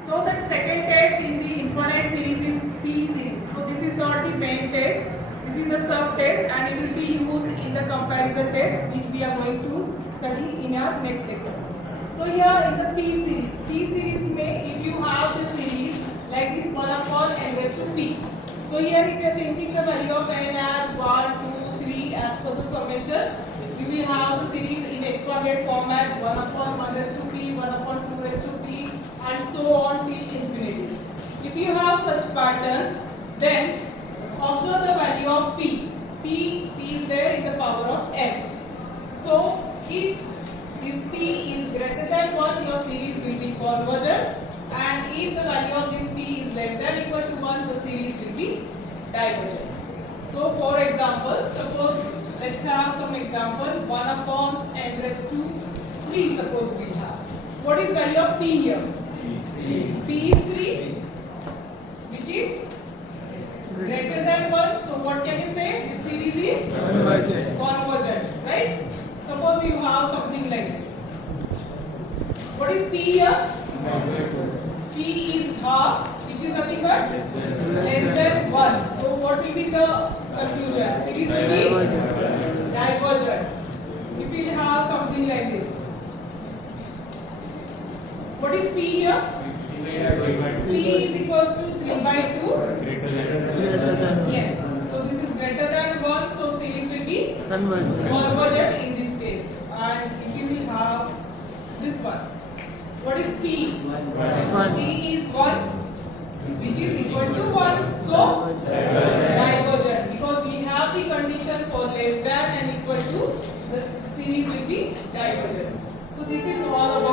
So the second test in the infinite series is P series. So this is not the main test. This is the sub test and it will be used in the comparison test which we are going to study in our next lecture. So here in the P series may if you have the series like this 1 upon n raised to P. So here if you are changing the value of n as 1, 2, 3 as per the summation, you will have the series in expanded form as 1 upon 1 raised to P, 1 upon 2 raised to P and so on till infinity. If you have such pattern, then observe the value of P. P is there in the power of n. So if this P is greater than 1, your series will be convergent, and if the value of this P is less than equal to 1, the series will be divergent. So for example, suppose let's have some example 1 upon n raised to 3 suppose we have. What is value of P here? P is 3 which is greater than 1. So what can you say? This series is convergent, right? Suppose you have something like this. What is P here? P is half, which is nothing but less than 1. So what will be the conclusion? Series will be divergent. If we have something like this. What is P here? P is equals to 3 by 2. Yes. So this is greater than 1. So series will be convergent in this case. And if you will have this one. What is P? P is 1 which is equal to 1. So divergent. Because we have the condition for less than and equal to, the series will be divergent. So this is all about